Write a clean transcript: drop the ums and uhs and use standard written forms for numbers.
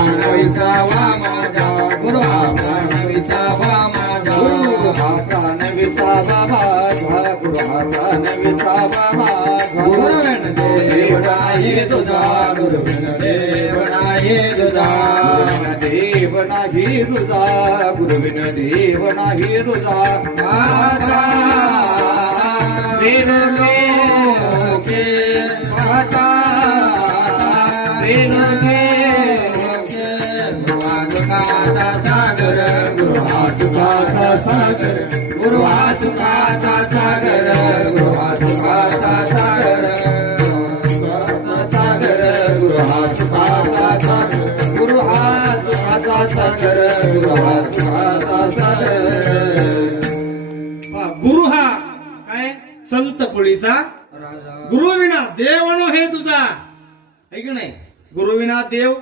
विसावा माझा गुरु हा प्राण विसावा माझा गुरु हा प्राण विसावा माझा गुरु हा प्राण विसावा माझा गुरुविण देव नाही तुझा गुरुविण देव नाही तुझा देव नाही तुझा गुरुविण देव नाही तुझा माझा रेणुके माता रेणुके सागर गुरु हा सुखाचा सागर गुरु हा सुखाचा सागर गुरु हा सुखाचा सागर सागर गुरु हा सुखाचा सागर गुरु हा सुखाचा सागर गुरु हा सुखाचा सागर गुरु हा काय संत कुळीचा गुरु विना देव नो हे तुझा है की नाही गुरु विना देव